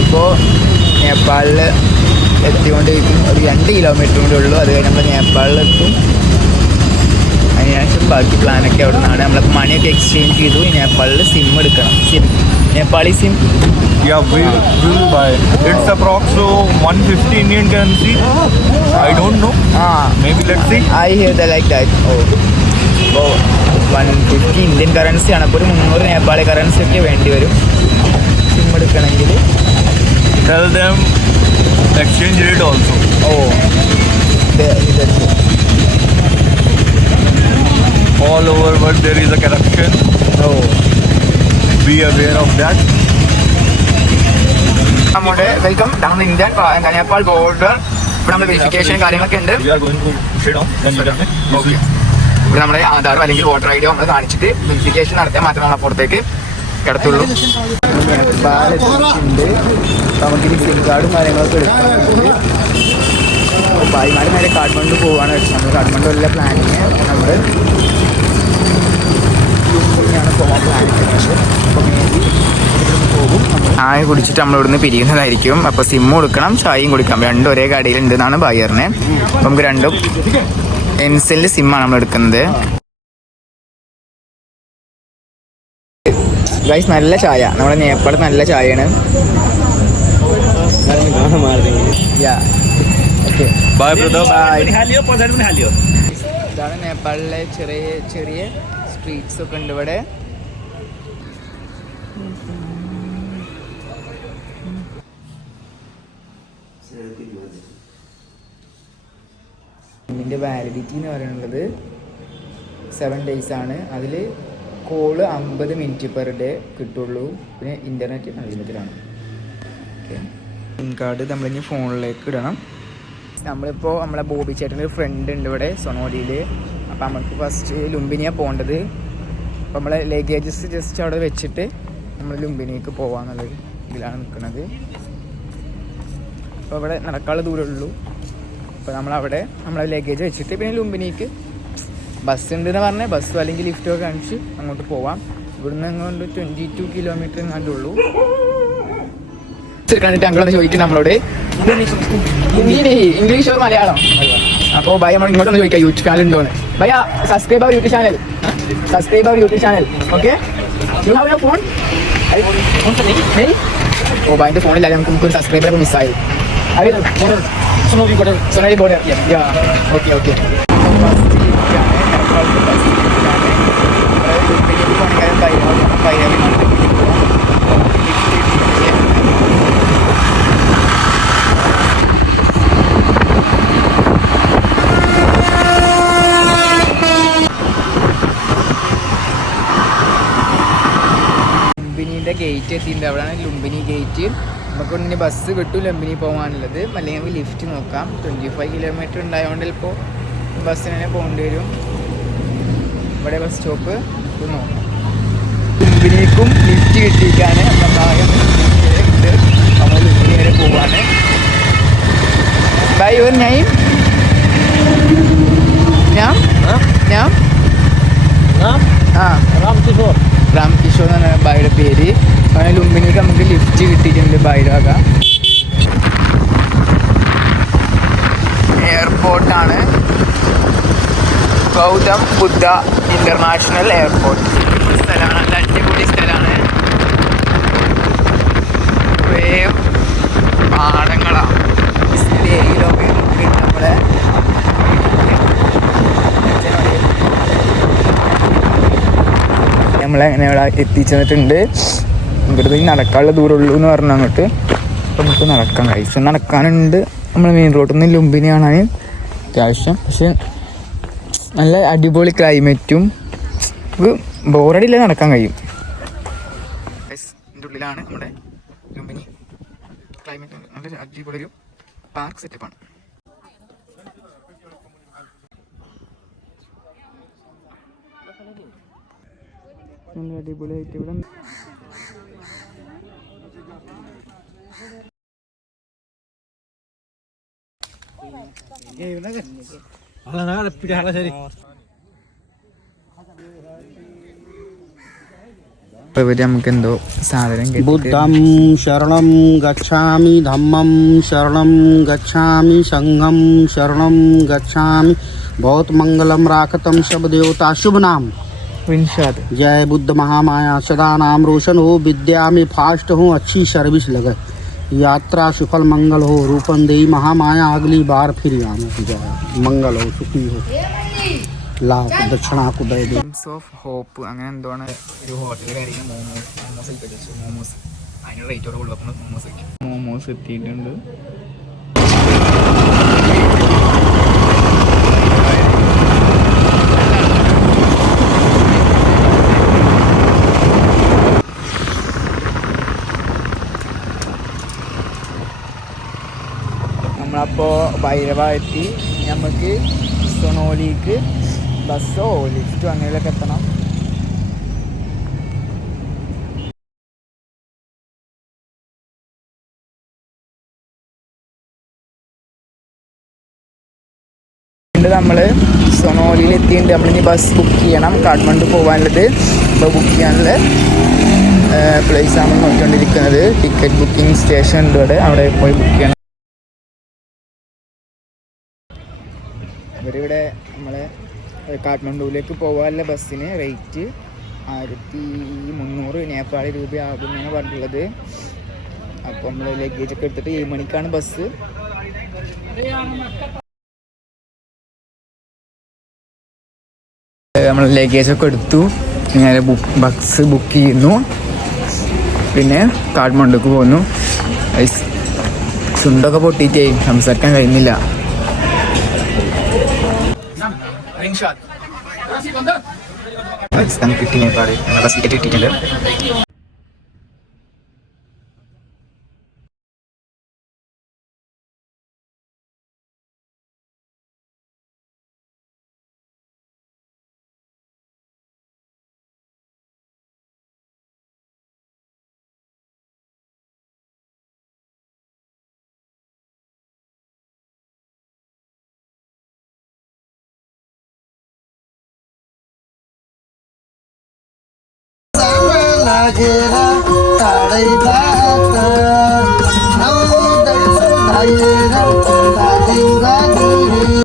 നമ്മളിപ്പോൾ നേപ്പാളിൽ എത്തിക്കൊണ്ടിരിക്കും. ഒരു 2 കിലോമീറ്റർ കൂടെ ഉള്ളൂ. അത് കഴിഞ്ഞ് നമ്മൾ നേപ്പാളിലെത്തും. അതിനുശേഷം ബാക്കി പ്ലാനൊക്കെ അവിടെ നിന്നാണ്. നമ്മളിപ്പോൾ മണിയൊക്കെ എക്സ്ചേഞ്ച് ചെയ്തു. നേപ്പാളിൽ സിം എടുക്കണം. Nepali SIM. Yeah, we will buy. It's approx 150 Indian currency. I don't know. Maybe let's see. I hear that like that. അപ്പോൾ 150 ഇന്ത്യൻ കറൻസിയാണ്. അപ്പോൾ ഒരു 300 നേപ്പാളി കറൻസി ഒക്കെ വേണ്ടി വരും സിം എടുക്കണമെങ്കിൽ. Tell them exchange rate also. All over world there is a corruption. Be aware of that. നമ്മുടെ welcome down Indian Nepal border. ഇവിടെ നമ്മുടെ വെരിഫിക്കേഷൻ കാര്യങ്ങളൊക്കെ ഉണ്ട്. ഇവിടെ നമ്മുടെ ആധാർ അല്ലെങ്കിൽ വോട്ടർ ഐ ഡി നമ്മൾ കാണിച്ചിട്ട് വെരിഫിക്കേഷൻ നടത്തിയാൽ മാത്രമാണ് അപ്പുറത്തേക്ക് കിടത്തുള്ളൂ. നേപ്പാളെത്തിയിട്ടുണ്ട്. നമുക്കിനി സിം കാർഡും കാര്യങ്ങളൊക്കെ എടുക്കുന്നുണ്ട്. ഭായിമാർ നേരെ കാഠ്മണ്ഡു പോവുകയാണ് വെച്ചാൽ നമ്മൾ കാഠ്മണ്ഡുവിലെ പ്ലാനിങ് നമ്മൾ ലുംബിനിയാണ് പോകാൻ പ്ലാൻ ചെയ്യുന്നത്. അപ്പോൾ മേബി പോകും. ചായ കുടിച്ചിട്ട് നമ്മൾ ഇവിടുന്ന് പിരിയുന്നതായിരിക്കും. അപ്പോൾ സിമ്മും കൊടുക്കണം, ചായയും കുടിക്കാം. രണ്ടും ഒരേ കടയിലുണ്ട് എന്നാണ് ബയറിന്. അപ്പം നമുക്ക് രണ്ടും എൻസെല്ലിൽ സിമ്മാണ് നമ്മൾ എടുക്കുന്നത്. ഗൈസ് നല്ല ചായ, നമ്മുടെ നേപ്പാളിൽ നല്ല ചായയാണ്. ഇതാണ് നേപ്പാളിലെ ചെറിയ ചെറിയ സ്ട്രീറ്റ്സ് ഒക്കെ ഉണ്ട് ഇവിടെ. ഇതിൻ്റെ വാലിഡിറ്റി എന്ന് പറയുന്നത് 7 days ആണ്. അതിൽ കോള് 50 minutes പെർ ഡേ കിട്ടുള്ളൂ. പിന്നെ ഇൻ്റർനെറ്റ് അൺലിമിറ്റഡാണ്. ഓക്കെ, സിം കാർഡ് നമ്മളിനി ഫോണിലേക്ക് ഇടണം. നമ്മളിപ്പോൾ നമ്മളെ ബോബി ചേട്ടൻ്റെ ഒരു ഫ്രണ്ട് ഉണ്ട് ഇവിടെ സൊണോലിയിൽ. അപ്പോൾ നമുക്ക് ഫസ്റ്റ് ലുംബിനിയാണ് പോകേണ്ടത്. അപ്പോൾ നമ്മളെ ലഗേജസ് ജസ്റ്റ് അവിടെ വെച്ചിട്ട് നമ്മൾ ലുംബിനിക്ക് പോകാമെന്നുള്ളൊരു ഇതിലാണ് നിൽക്കുന്നത്. അപ്പോൾ ഇവിടെ നടക്കാനുള്ള ദൂരമുള്ളൂ. അപ്പോൾ നമ്മളവിടെ നമ്മളെ ലഗേജ് വെച്ചിട്ട് പിന്നെ ലുംബിനിക്ക് ബസ് ഉണ്ടെന്ന് പറഞ്ഞാൽ ബസ്സോ അല്ലെങ്കിൽ ലിഫ്റ്റോ കാണിച്ച് അങ്ങോട്ട് പോവാം. ഇവിടുന്ന് അങ്ങോട്ട് 22 kilometer എങ്ങാണ്ടേ ഉള്ളൂ. കണ്ടിട്ട് അങ്ങോട്ട് ചോദിക്കും നമ്മളോട് ഇംഗ്ലീഷോ മലയാളം. അപ്പോൾ ഭയ നമ്മൾ ഇങ്ങോട്ടൊന്ന് ചോദിക്കാം യൂട്യൂബ് ചാനൽ ഉണ്ടോന്ന്. ഭയ സബ്സ്ക്രൈബ് അവർ യൂട്യൂബ് ചാനൽ, സബ്സ്ക്രൈബ് അവർ YouTube channel. Okay, you have your phone? ഓ ഭയൻ്റെ ഫോണില്ലാതെ നമുക്കൊരു സബ്സ്ക്രൈബറൊക്കെ മിസ്സായി. സൊണാലി ബോർഡർ. Okay okay. ലുംബിനിയുടെ ഗേറ്റ് എത്തിയിട്ടുണ്ട്. അവിടെയാണ് ലുംബിനി ഗേറ്റ്. നമുക്ക് ഇനി ബസ് കിട്ടും ലുംബിനി പോകാനുള്ളത്. അല്ലെങ്കിൽ നമുക്ക് ലിഫ്റ്റ് നോക്കാം. 25 kilometer ഉണ്ടായതുകൊണ്ട് ചിലപ്പോൾ ബസ്സിന് തന്നെ പോകേണ്ടി വരും. ഇവിടെ ബസ് സ്റ്റോപ്പ് നോക്കാം. ലുംബിനിക്കും ലിഫ്റ്റ് കിട്ടിയിട്ടാണ് നമ്മൾ ലുംബിനി വരെ പോവാണ്. By your name? ഞാൻ രാം കിഷോർ എന്നാണ് ബൈയുടെ പേര്. അങ്ങനെ ലുംബിനിക്ക് നമുക്ക് ലിഫ്റ്റ് കിട്ടിയിട്ടുണ്ട് ബൈയുടെ വക. എയർപോർട്ടാണ് ഗൗതം ബുദ്ധ ഇന്റർനാഷണൽ എയർപോർട്ട്. സ്ഥലമാണ്, നല്ല അടിപൊളി സ്ഥലമാണ്. കുറേ പാടങ്ങളാണ്. നമ്മളെ നമ്മളങ്ങനെ അവിടെ എത്തിച്ചെന്നിട്ടുണ്ട്. ഇവിടുത്തെ നടക്കാനുള്ള ദൂരമുള്ളൂ എന്ന് പറഞ്ഞു അങ്ങോട്ട്. അപ്പം നമുക്ക് നടക്കാം. കഴിച്ച് നടക്കാനുണ്ട്. നമ്മൾ മെയിൻ റോഡിൽ നിന്ന് ലുംബിനി കാണാൻ അത്യാവശ്യം. പക്ഷെ നല്ല അടിപൊളി ക്ലൈമറ്റും നമുക്ക് ബോറടിയില്ല, നടക്കാൻ കഴിയും. ഇതിൻ്റെ ഉള്ളിലാണ് നമ്മുടെ ലുംബിനി. ക്ലൈമറ്റ് നല്ല അടിപൊളി ഒരു പാർക്ക് സെറ്റപ്പാണ്. നല്ല അടിപൊളിയായിട്ട് ഇവിടെ ശരി. അപ്പോൾ ഇവർ നമുക്ക് എന്തോ സാധനം बुद्धं शरणं गच्छामि धम्मं शरणं गच्छामि संघं शरणं गच्छामि बहुत मंगलम राखतम सब देवता शुभ नाम ഇൻഷാദ്. जय बुद्ध महामाया सदा नाम रोशन हो विद्या में फास्ट हो अच्छी सर्विस लगे यात्रा सफल मंगल हो रूपन देई महामाया अगली बार फिर आना जय मंगल हो सुखी हो लाभ दक्षिणा को दे दे ഓഫ് ഹോപ്പ് അങ്ങനെ എന്തോ ആണ് ഒരു ഹോട്ടൽ കാര്യങ്ങൾ മോമോസ് കഴിച്ചു. മോമോസ് അതിന് റേറ്റോടെ കൊടുക്കും. മോമോസ് എത്തിയിട്ടുണ്ട്. നമ്മളപ്പോൾ ഭൈരവ എത്തി. നമുക്ക് സൊണോലിക്ക് ബസ്സോ ലിഫ്റ്റോ അങ്ങനെയൊക്കെ എത്തണം. നമ്മൾ സൊണോലിയിൽ എത്തിയിട്ടുണ്ട്. നമ്മളിനി ബസ് ബുക്ക് ചെയ്യണം. കാഠ്മണ്ഡു പോകാനുള്ളത് ഇപ്പോൾ ബുക്ക് ചെയ്യാനുള്ള പ്ലേസ് ആണ് നോക്കിക്കൊണ്ടിരിക്കുന്നത്. ടിക്കറ്റ് ബുക്കിംഗ് സ്റ്റേഷൻ ഉണ്ട് അവിടെ പോയി ബുക്ക് ചെയ്യണം. ഇവരിവിടെ നമ്മളെ കാഠ്മണ്ഡുവിലേക്ക് പോകാനുള്ള ബസ്സിന് റേറ്റ് 1300 നേപ്പാളി രൂപയാകുമെന്നാണ് പറഞ്ഞിട്ടുള്ളത്. അപ്പോൾ നമ്മൾ ലഗേജൊക്കെ എടുത്തിട്ട് 7 മണിക്കാണ് ബസ്. നമ്മൾ ലഗേജൊക്കെ എടുത്തു. നേരെ ബസ് ബുക്ക് ചെയ്യുന്നു. പിന്നെ കാഠ്മണ്ഡുക്ക് പോന്നു. ചുണ്ടൊക്കെ പൊട്ടിയിട്ടേ സംസാരിക്കാൻ കഴിയുന്നില്ല. കിട്ടി നേപ്പാളി ബസ് ടിക്കറ്റ് കിട്ടിയിട്ടുണ്ട്. लागे